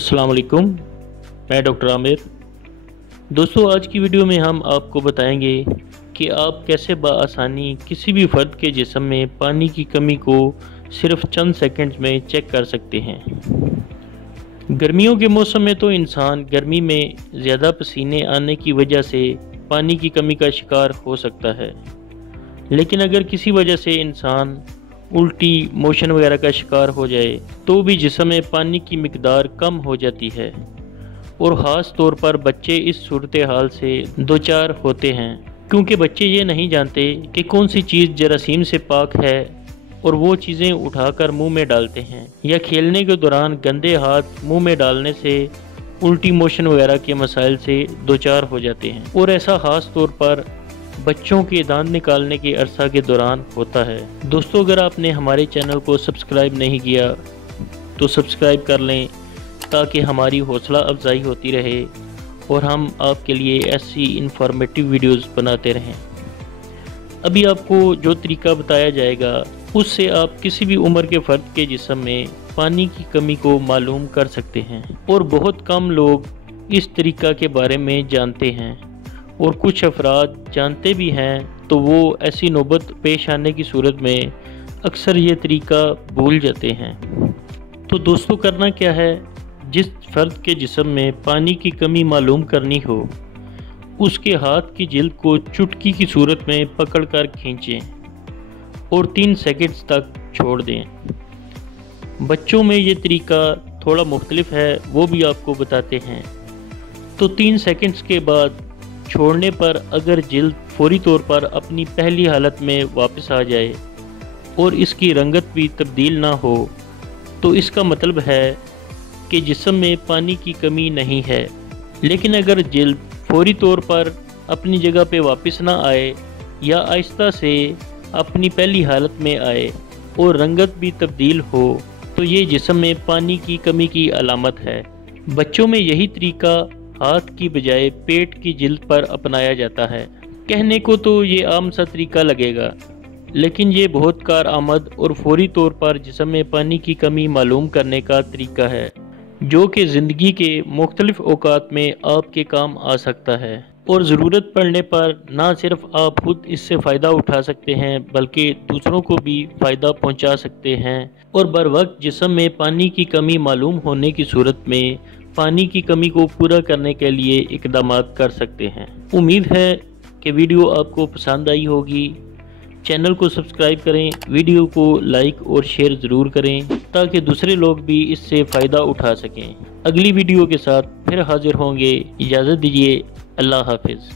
अस्सलाम वालेकुम, मैं डॉक्टर आमिर। दोस्तों, आज की वीडियो में हम आपको बताएंगे कि आप कैसे बआसानी किसी भी फ़र्द के जिस्म में पानी की कमी को सिर्फ चंद सेकंड्स में चेक कर सकते हैं। गर्मियों के मौसम में तो इंसान गर्मी में ज़्यादा पसीने आने की वजह से पानी की कमी का शिकार हो सकता है, लेकिन अगर किसी वजह से इंसान उल्टी मोशन वगैरह का शिकार हो जाए तो भी जिस्म में पानी की मिकदार कम हो जाती है और ख़ास तौर पर बच्चे इस सूरत हाल से दो चार होते हैं, क्योंकि बच्चे ये नहीं जानते कि कौन सी चीज़ जरासीम से पाक है और वो चीज़ें उठाकर मुंह में डालते हैं, या खेलने के दौरान गंदे हाथ मुंह में डालने से उल्टी मोशन वगैरह के मसाइल से दो चार हो जाते हैं। और ऐसा ख़ास तौर पर बच्चों के दांत निकालने के अरसा के दौरान होता है। दोस्तों, अगर आपने हमारे चैनल को सब्सक्राइब नहीं किया तो सब्सक्राइब कर लें ताकि हमारी हौसला अफजाई होती रहे और हम आपके लिए ऐसी इंफॉर्मेटिव वीडियोस बनाते रहें। अभी आपको जो तरीका बताया जाएगा उससे आप किसी भी उम्र के फ़र्द के जिस्म में पानी की कमी को मालूम कर सकते हैं, और बहुत कम लोग इस तरीका के बारे में जानते हैं, और कुछ अफराद जानते भी हैं तो वो ऐसी नौबत पेश आने की सूरत में अक्सर ये तरीका भूल जाते हैं। तो दोस्तों, करना क्या है, जिस फ़र्द के जिस्म में पानी की कमी मालूम करनी हो उसके हाथ की जिल्द को चुटकी की सूरत में पकड़कर खींचें और 3 सेकंड्स तक छोड़ दें। बच्चों में ये तरीका थोड़ा मुख्तलिफ है, वो भी आपको बताते हैं। तो 3 सेकंड्स के बाद छोड़ने पर अगर जिल्द फौरी तौर पर अपनी पहली हालत में वापस आ जाए और इसकी रंगत भी तब्दील ना हो तो इसका मतलब है कि जिस्म में पानी की कमी नहीं है। लेकिन अगर जिल्द फौरी तौर पर अपनी जगह पे वापस ना आए या आहिस्ता से अपनी पहली हालत में आए और रंगत भी तब्दील हो तो ये जिस्म में पानी की कमी की अलामत है। बच्चों में यही तरीका हाथ की बजाय पेट की जिल्द पर अपनाया जाता है। कहने को तो ये आम सा तरीका लगेगा, लेकिन ये बहुत कारआमद और फौरी तौर पर जिस्म में पानी की कमी मालूम करने का तरीका है, जो कि ज़िंदगी के मुख्तलिफ औकात में आपके काम आ सकता है। और ज़रूरत पड़ने पर ना सिर्फ आप खुद इससे फ़ायदा उठा सकते हैं बल्कि दूसरों को भी फ़ायदा पहुंचा सकते हैं, और बर वक्त जिस्म में पानी की कमी मालूम होने की सूरत में पानी की कमी को पूरा करने के लिए इक़दाम कर सकते हैं। उम्मीद है कि वीडियो आपको पसंद आई होगी। चैनल को सब्सक्राइब करें, वीडियो को लाइक और शेयर ज़रूर करें ताकि दूसरे लोग भी इससे फ़ायदा उठा सकें। अगली वीडियो के साथ फिर हाजिर होंगे। इजाज़त दीजिए। अल्लाह हाफिज़।